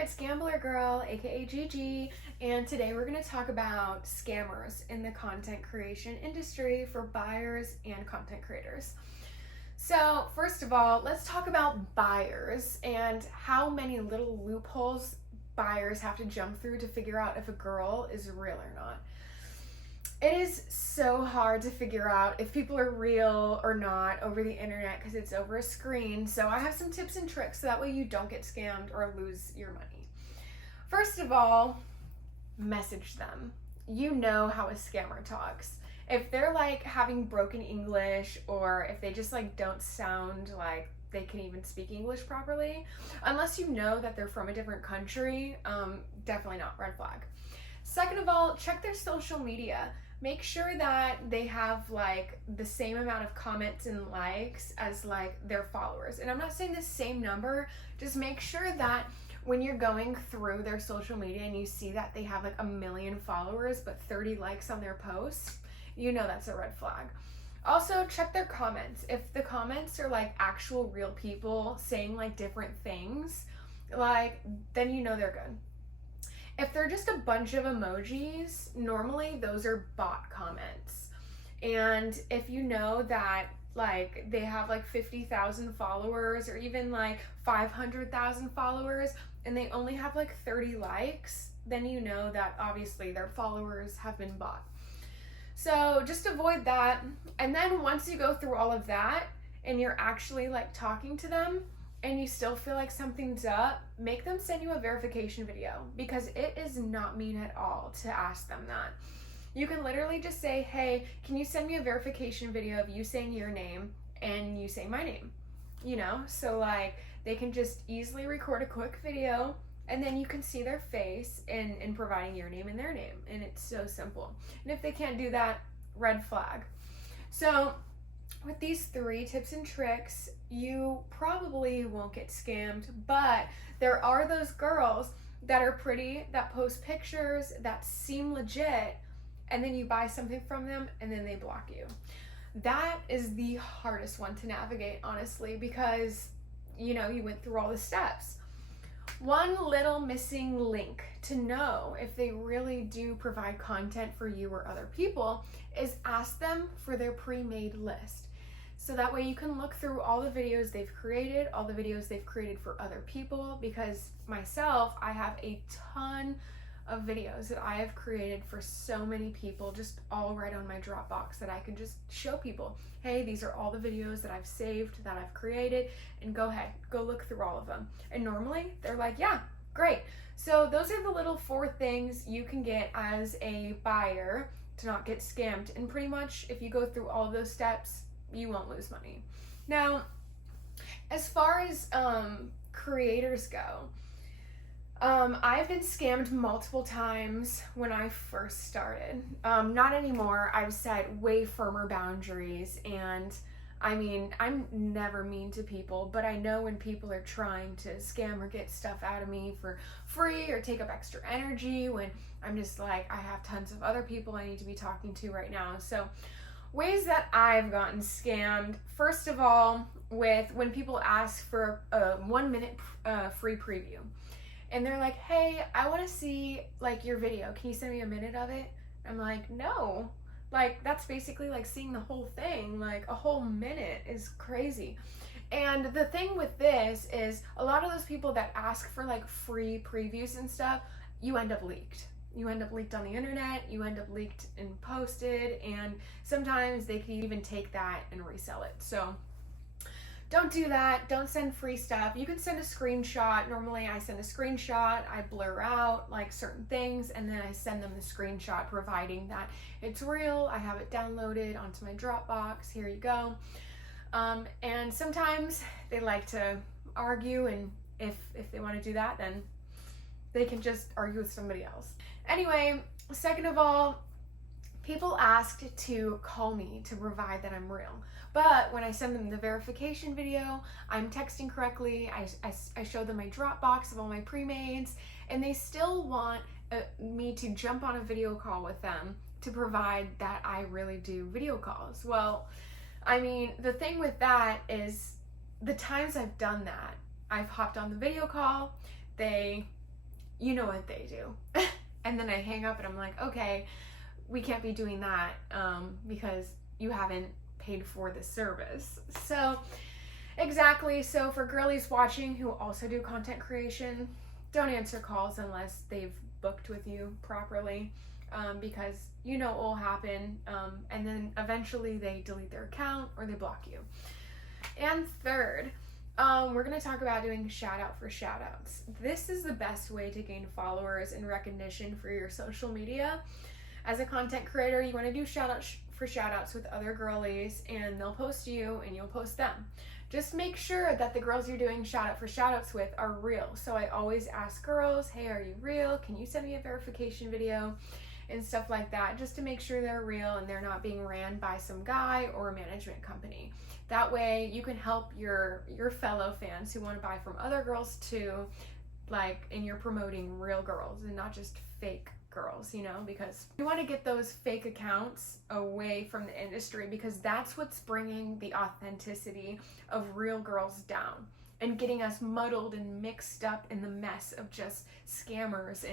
it's Gambler Girl, aka Gigi, and today we're going to talk about scammers in the content creation industry for buyers and content creators. So, first of all, let's talk about buyers and how many little loopholes buyers have to jump through to figure out if a girl is real or not. It is so hard to figure out if people are real or not over the internet because it's over a screen. So I have some tips and tricks so that way you don't get scammed or lose your money. First of all, message them. You know how a scammer talks. If they're like having broken English, or if they just like don't sound like they can even speak English properly, unless you know that they're from a different country, definitely not, red flag. Second of all, check their social media. Make sure that they have like the same amount of comments and likes as like their followers. And I'm not saying the same number, just make sure that when you're going through their social media and you see that they have like 1 million followers but 30 likes on their posts, you know that's a red flag. Also, check their comments. If the comments are like actual real people saying like different things, like, then you know they're good. If they're just a bunch of emojis, normally those are bot comments. And if you know that like they have like 50,000 followers or even like 500,000 followers and they only have like 30 likes, then you know that obviously their followers have been bought. So just avoid that. And then once you go through all of that and you're actually like talking to them, and you still feel like something's up, make them send you a verification video, because it is not mean at all to ask them that. You can literally just say, hey, can you send me a verification video of you saying your name and you say my name? You know, so like they can just easily record a quick video and then you can see their face in providing your name and their name. And it's so simple. And if they can't do that, red flag. So with these 3 tips and tricks, you probably won't get scammed, but there are those girls that are pretty, that post pictures, that seem legit, and then you buy something from them and then they block you. That is the hardest one to navigate, honestly, because, you know, you went through all the steps. One little missing link to know if they really do provide content for you or other people is ask them for their pre-made list. So that way you can look through all the videos they've created, all the videos they've created for other people, because myself, I have a ton of videos that I have created for so many people, just all right on my Dropbox, that I can just show people, hey, these are all the videos that I've saved, that I've created, and go ahead, go look through all of them. And normally they're like, yeah, great. So those are the little 4 things you can get as a buyer to not get scammed. And pretty much if you go through all of those steps, you won't lose money. Now, as far as creators go, I've been scammed multiple times when I first started. Not anymore. I've set way firmer boundaries, and I mean, I'm never mean to people, but I know when people are trying to scam or get stuff out of me for free or take up extra energy, when I'm just like, I have tons of other people I need to be talking to right now. So ways that I've gotten scammed, first of all, with when people ask for a 1-minute free preview. And they're like, hey, I want to see like your video. Can you send me a minute of it? I'm like, no. Like, that's basically like seeing the whole thing. Like, a whole minute is crazy. And the thing with this is a lot of those people that ask for like free previews and stuff, you end up leaked. You end up leaked on the internet, you end up leaked and posted, and sometimes they can even take that and resell it. So don't do that. Don't send free stuff. You can send a screenshot. Normally I send a screenshot, I blur out like certain things, and then I send them the screenshot providing that it's real. I have it downloaded onto my Dropbox. Here you go. And sometimes they like to argue, and if they want to do that, then they can just argue with somebody else. Anyway, second of all, people asked to call me to provide that I'm real. But when I send them the verification video, I'm texting correctly, I show them my Dropbox of all my pre-mades, and they still want me to jump on a video call with them to provide that I really do video calls. Well, I mean, the thing with that is the times I've done that, I've hopped on the video call, they you know what they do. And then I hang up and I'm like, okay, we can't be doing that because you haven't paid for the service. So exactly. So for girlies watching who also do content creation, don't answer calls unless they've booked with you properly, because you know what will happen, and then eventually they delete their account or they block you. And third, we're going to talk about doing shout out for shout outs. This is the best way to gain followers and recognition for your social media. As a content creator, you want to do shout outs for shout outs with other girlies, and they'll post you and you'll post them. Just make sure that the girls you're doing shout out for shout outs with are real. So I always ask girls, hey, are you real? Can you send me a verification video? And stuff like that, just to make sure they're real and they're not being ran by some guy or a management company. That way you can help your fellow fans who want to buy from other girls too, like, and you're promoting real girls and not just fake girls, you know, because we want to get those fake accounts away from the industry, because that's what's bringing the authenticity of real girls down and getting us muddled and mixed up in the mess of just scammers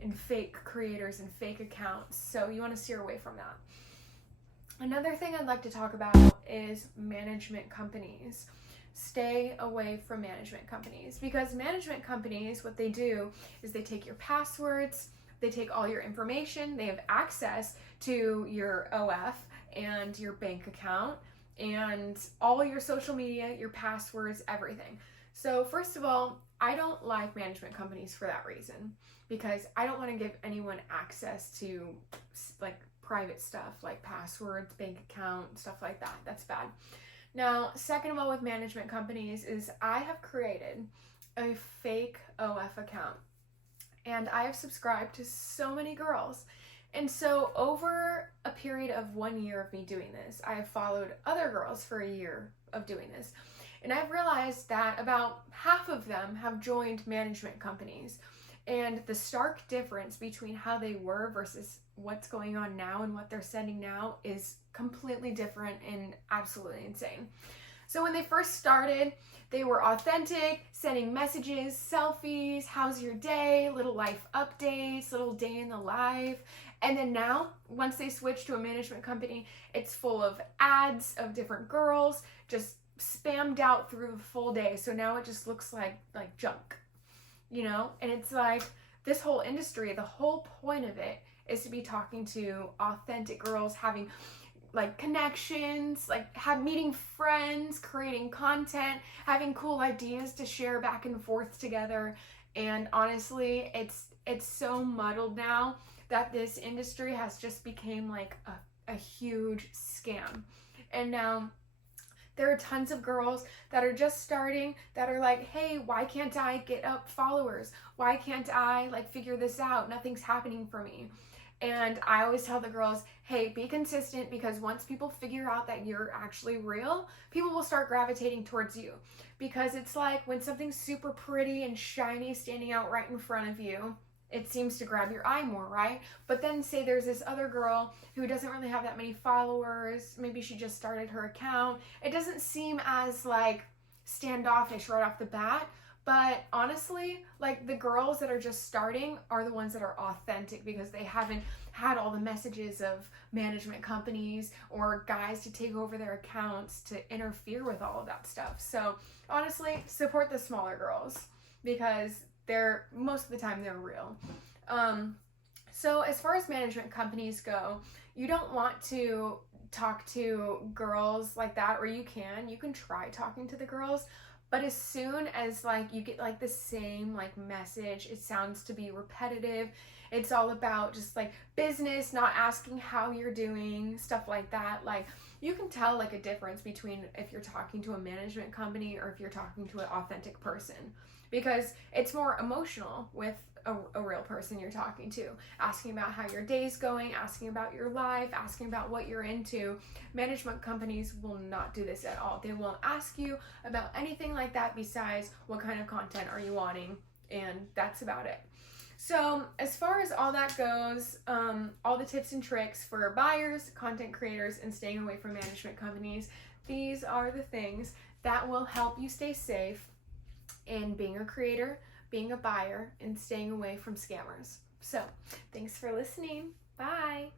and fake creators and fake accounts. So you want to steer away from that. Another thing I'd like to talk about is management companies. Stay away from management companies, because management companies, what they do is they take your passwords, they take all your information, they have access to your OF and your bank account and all your social media, your passwords, everything. So first of all, I don't like management companies for that reason, because I don't want to give anyone access to like private stuff like passwords, bank account, stuff like that. That's bad. Now, second of all, with management companies is I have created a fake OF account, and I have subscribed to so many girls. And so over a period of 1 year of me doing this, I have followed other girls for a year of doing this. And I've realized that about half of them have joined management companies. And the stark difference between how they were versus what's going on now and what they're sending now is completely different and absolutely insane. So when they first started, they were authentic, sending messages, selfies, how's your day, little life updates, little day in the life. And then now, once they switch to a management company, it's full of ads of different girls, just spammed out through the full day. So now it just looks like junk, you know? And it's like this whole industry, the whole point of it is to be talking to authentic girls, having like connections, like meeting friends, creating content, having cool ideas to share back and forth together. And honestly, it's so muddled now that this industry has just become like a huge scam. And now there are tons of girls that are just starting that are like, hey, why can't I get up followers? Why can't I like figure this out? Nothing's happening for me. And I always tell the girls, hey, be consistent, because once people figure out that you're actually real, people will start gravitating towards you. Because it's like when something's super pretty and shiny standing out right in front of you, it seems to grab your eye more, right? But then say there's this other girl who doesn't really have that many followers, maybe she just started her account. It doesn't seem as like standoffish right off the bat. But honestly, like the girls that are just starting are the ones that are authentic, because they haven't had all the messages of management companies or guys to take over their accounts to interfere with all of that stuff. So honestly, support the smaller girls, because they're most of the time they're real. So as far as management companies go, you don't want to talk to girls like that, or you can try talking to the girls. But as soon as like you get like the same like message, it sounds to be repetitive. It's all about just like business, not asking how you're doing, stuff like that. Like you can tell like a difference between if you're talking to a management company or if you're talking to an authentic person, because it's more emotional with a real person you're talking to, asking about how your day's going, asking about your life, asking about what you're into. Management companies will not do this at all. They won't ask you about anything like that besides what kind of content are you wanting, and that's about it. So as far as all that goes, all the tips and tricks for buyers, content creators, and staying away from management companies, these are the things that will help you stay safe in being a creator, being a buyer and staying away from scammers. So thanks for listening. Bye.